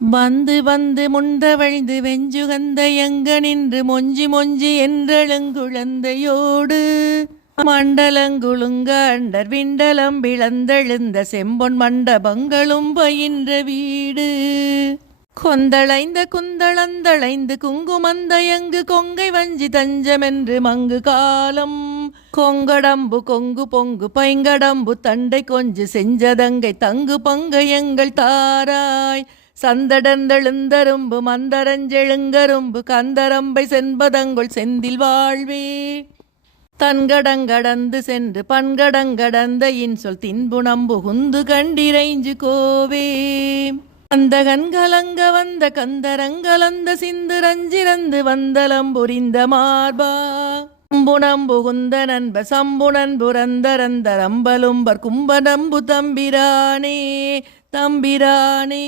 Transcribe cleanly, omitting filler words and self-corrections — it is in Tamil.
வந்து வந்து முண்டவழ்ந்து வெஞ்சுகந்த எங்க நின்று மொஞ்சி மொஞ்சி என்றெழுங்குழந்தையோடு மண்டலங்குழுங்க அண்டர் விண்டலம் விளந்தெழுந்த செம்பொன் மண்டபங்களும் பயின்ற வீடு கொந்தளைந்த குந்தளந்தளைந்து குங்குமந்தயங்கு கொங்கை வஞ்சி தஞ்சமென்று மங்கு காலம் கொங்கடம்பு கொங்கு பொங்கு பைங்கடம்பு தண்டை கொஞ்சு செஞ்சதங்கை தங்கு பங்கையங்கள் தாராய் சந்தடந்தெழுந்தரும்பு மந்தரஞ்செழுங்கரும்பு கந்தரம்பை சென்பதங்குள் செந்தில் வாழ்வே தன்கடங்கடந்து சென்று பன்கடங்கடந்த இன்சொல் தின்புணம்பு குந்து கண்டிரைஞ்சு கோவே அந்த கண்கலங்க வந்த கந்தரங்கலந்த சிந்து ரஞ்சிரந்து வந்தலம் புரிந்த மார்பா அம்புணம்பு குந்த நண்ப சம்புணன் புரந்தரந்தரம்பலும்பர் கும்பனம்பு தம்பிரானே தம்பிரானே.